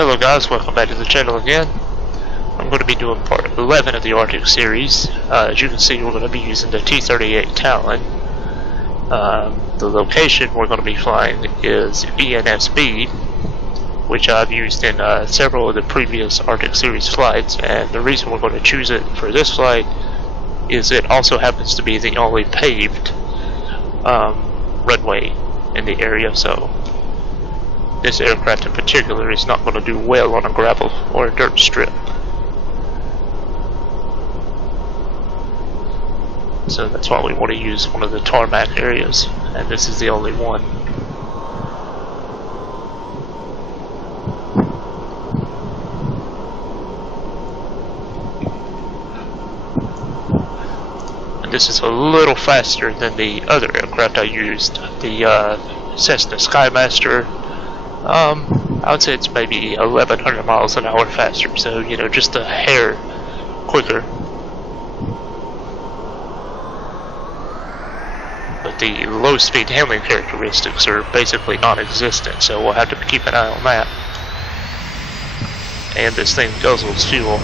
Hello guys, welcome back to the channel again. I'm going to be doing part 11 of the Arctic series. As you can see, we're going to be using the T-38 Talon. The location we're going to be flying is ENSB, which I've used in several of the previous Arctic series flights, and the reason we're going to choose it for this flight is it also happens to be the only paved runway in the area, so this aircraft in particular is not going to do well on a gravel or a dirt strip. So that's why we want to use one of the tarmac areas, and this is the only one. And this is a little faster than the other aircraft I used, the Cessna Skymaster. I would say it's maybe 1,100 miles an hour faster, so you know, just a hair quicker. But the low speed handling characteristics are basically non-existent, so we'll have to keep an eye on that. And this thing guzzles fuel.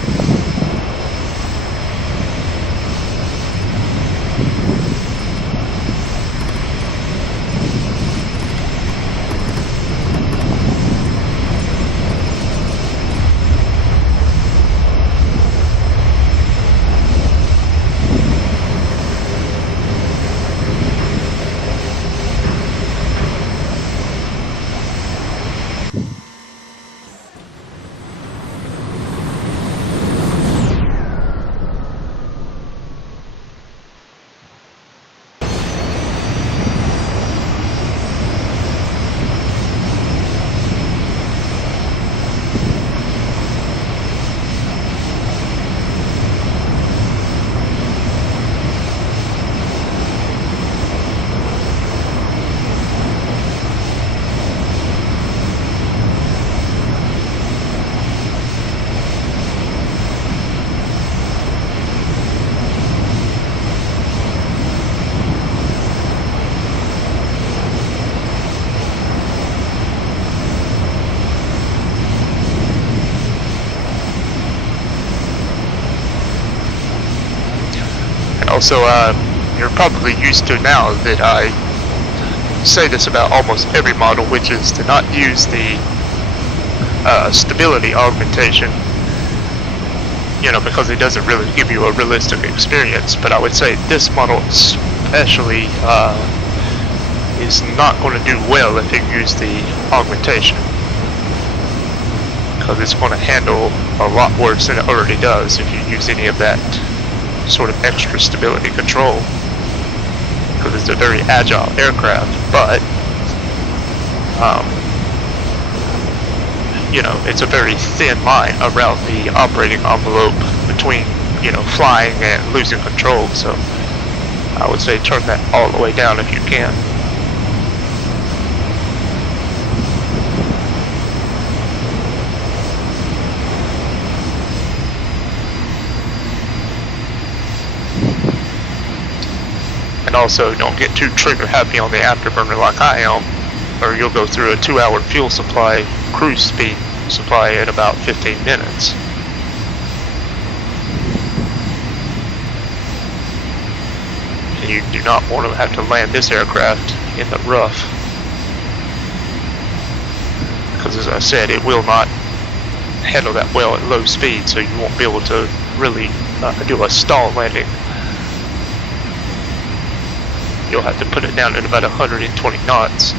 Also, you're probably used to now that I say this about almost every model, which is to not use the stability augmentation, you know, because it doesn't really give you a realistic experience. But I would say this model especially is not going to do well if you use the augmentation, because it's going to handle a lot worse than it already does if you use any of that sort of extra stability control, because it's a very agile aircraft, but you know, it's a very thin line around the operating envelope between, you know, flying and losing control. So I would say turn that all the way down if you can. Also, don't get too trigger happy on the afterburner like I am, or you'll go through a 2-hour fuel supply, cruise speed supply in about 15 minutes. And you do not want to have to land this aircraft in the rough, because as I said, it will not handle that well at low speed, so you won't be able to really do a stall landing. You'll have to put it down at about 120 knots,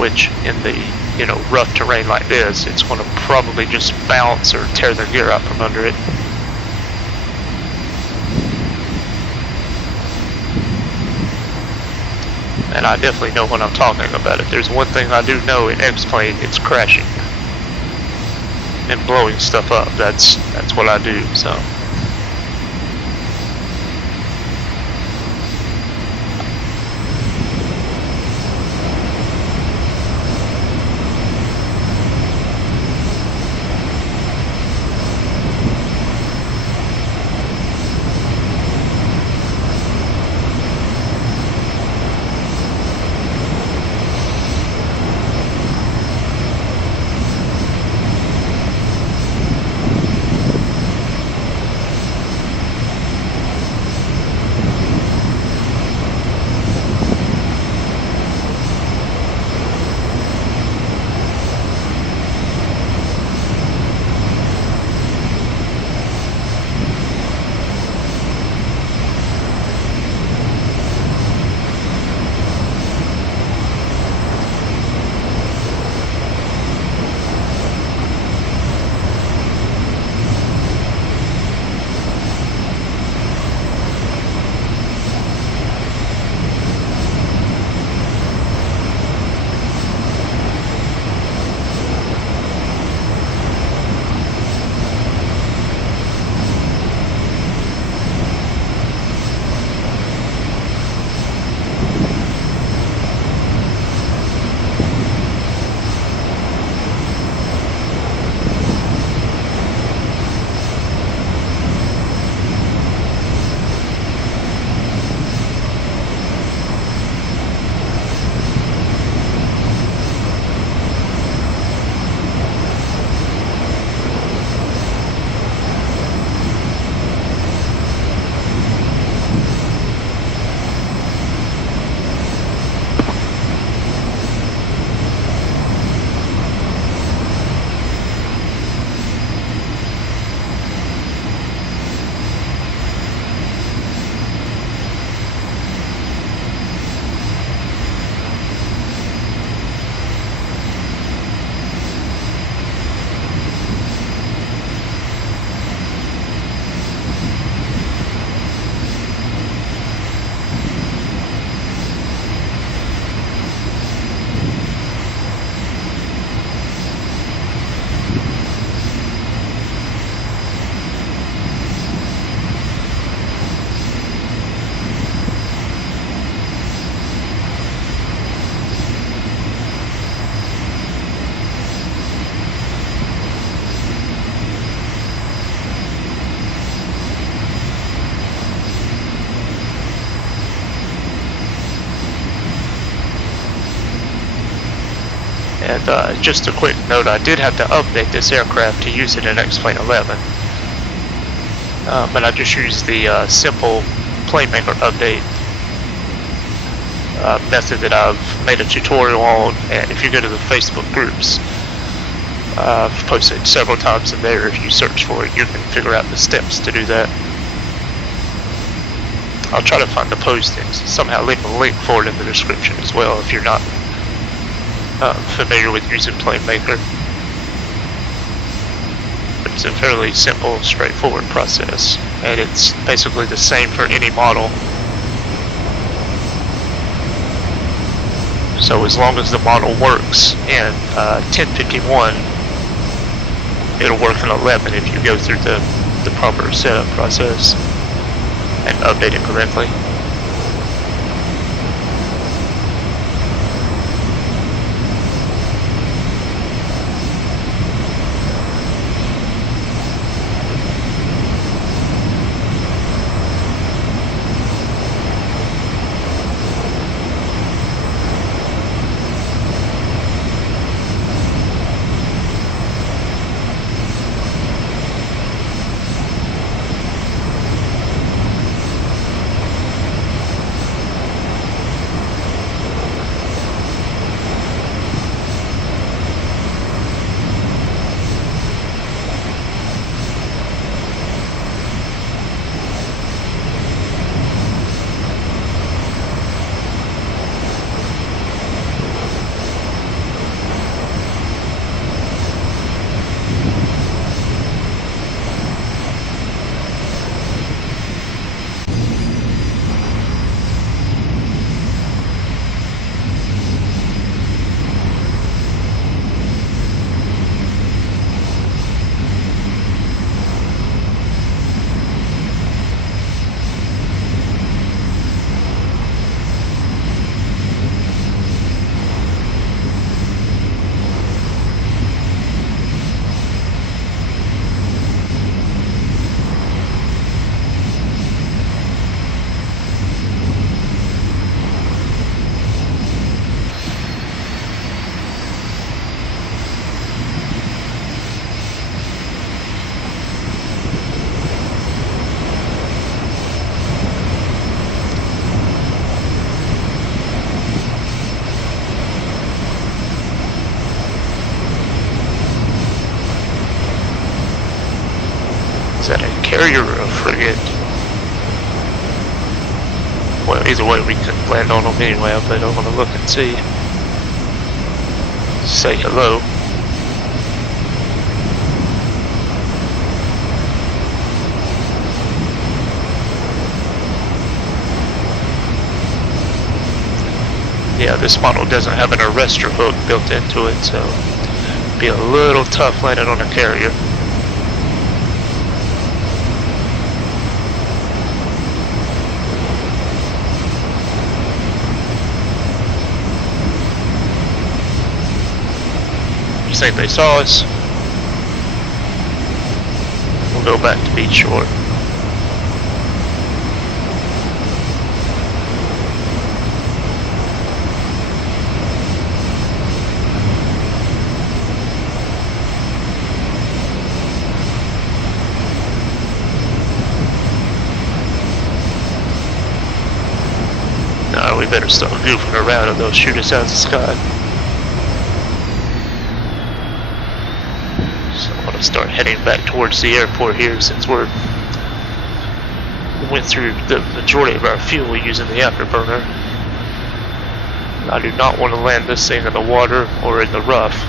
which in the, you know, rough terrain like this, it's going to probably just bounce or tear the gear out from under it. And I definitely know when I'm talking about it. There's one thing I do know in X-Plane, it's crashing and blowing stuff up. That's what I do, so. And just a quick note, I did have to update this aircraft to use it in X-Plane 11. But I just used the simple PlaneMaker update method that I've made a tutorial on, and if you go to the Facebook groups, I've posted several times in there. If you search for it, you can figure out the steps to do that. I'll try to find the postings, somehow leave a link for it in the description as well if you're not familiar with using PlaneMaker. But it's a fairly simple, straightforward process, and it's basically the same for any model. So as long as the model works in 1051, it'll work in 11 if you go through the proper setup process and update it correctly. Is that a carrier or a frigate? Well, either way we can land on them anyway, but I want to look and see. Say hello. Yeah, this model doesn't have an arrestor hook built into it, so it'd be a little tough landing on a carrier. You think they saw us? We'll go back to beach shore. We better start goofing around and they'll shoot us out of the sky. So I'm going to start heading back towards the airport here, since we went through the majority of our fuel using the afterburner. I do not want to land this thing in the water or in the rough.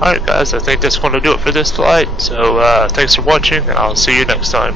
Alright guys, I think that's going to do it for this flight, so thanks for watching, and I'll see you next time.